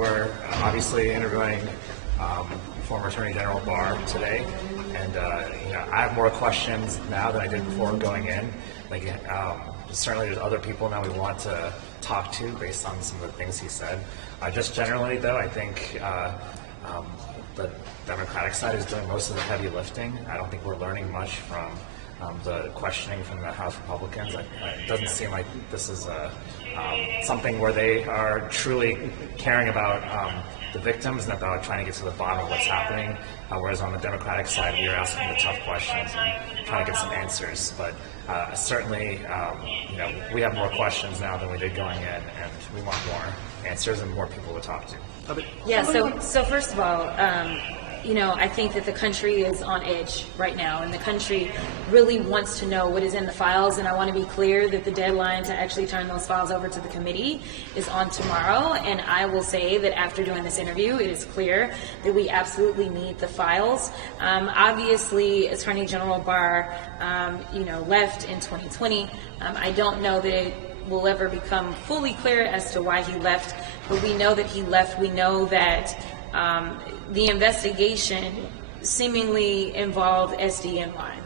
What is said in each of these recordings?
We're obviously interviewing former Attorney General Barr today, and I have more questions now than I did before going in. Certainly, there's other people now we want to talk to based on some of the things he said. Just generally, though, I think the Democratic side is doing most of the heavy lifting. I don't think we're learning much from the questioning from the House Republicans. It doesn't seem like this is something where they are truly caring about the victims and about trying to get to the bottom of what's happening. Whereas on the Democratic side, we are asking the tough questions and trying to get some answers. But certainly, we have more questions now than we did going in, and we want more answers and more people to talk to. Yeah. So first of all, I think that the country is on edge right now, and the country really wants to know what is in the files. And I want to be clear that the deadline to actually turn those files over to the committee is on tomorrow. And I will say that after doing this interview, it is clear that we absolutely need the files. Obviously, Attorney General Barr, left in 2020. I don't know that it will ever become fully clear as to why he left, but we know that he left. We know that the investigation seemingly involved SDNY.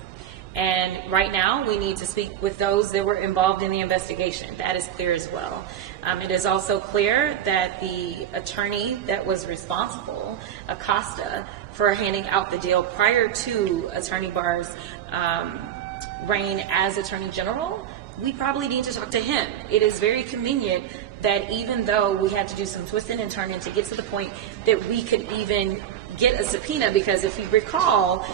And right now, we need to speak with those that were involved in the investigation. That is clear as well. It is also clear that the attorney that was responsible, Acosta, for handing out the deal prior to Attorney Barr's reign as Attorney General, we probably need to talk to him. It is very convenient that even though we had to do some twisting and turning to get to the point that we could even get a subpoena, because if you recall,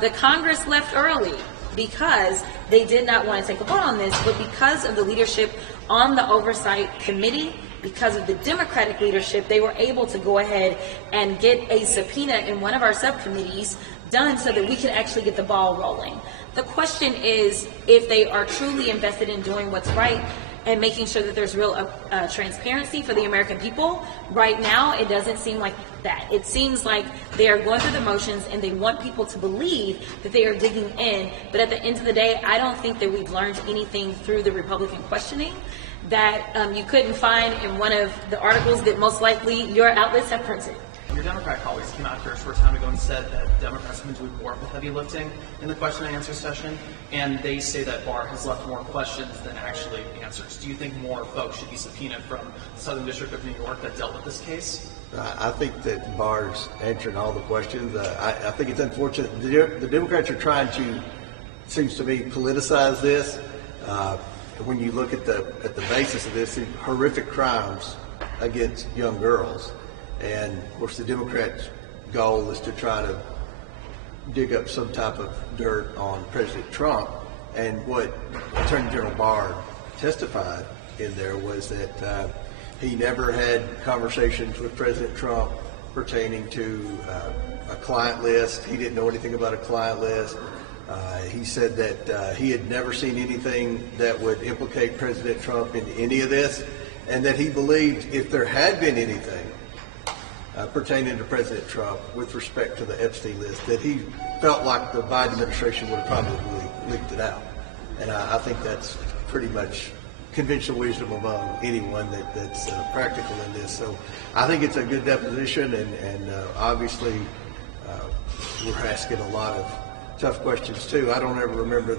the Congress left early because they did not want to take a vote on this, but because of the leadership on the Oversight Committee, because of the Democratic leadership, they were able to go ahead and get a subpoena in one of our subcommittees done so that we can actually get the ball rolling. The question is if they are truly invested in doing what's right and making sure that there's real transparency for the American people. Right now, it doesn't seem like that. It seems like they are going through the motions and they want people to believe that they are digging in. But at the end of the day, I don't think that we've learned anything through the Republican questioning that you couldn't find in one of the articles that most likely your outlets have printed. Your Democrat colleagues came out here a short time ago and said that Democrats have been doing more of the heavy lifting in the question and answer session, and they say that Barr has left more questions than actually answers. Do you think more folks should be subpoenaed from the Southern District of New York that dealt with this case? I think that Barr's answering all the questions. I think it's unfortunate. The Democrats are trying to, seems to me, politicize this. When you look at the basis of this, horrific crimes against young girls. And of course, the Democrats' goal is to try to dig up some type of dirt on President Trump. And what Attorney General Barr testified in there was that he never had conversations with President Trump pertaining to a client list. He didn't know anything about a client list. He said that he had never seen anything that would implicate President Trump in any of this, and that he believed if there had been anything pertaining to President Trump with respect to the Epstein list, that he felt like the Biden administration would have probably leaked it out. And I think that's pretty much conventional wisdom among anyone that's practical in this. So I think it's a good deposition, and obviously we're asking a lot of tough questions too. I don't ever remember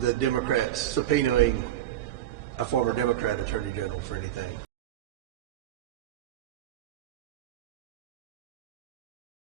the Democrats subpoenaing a former Democrat Attorney General for anything.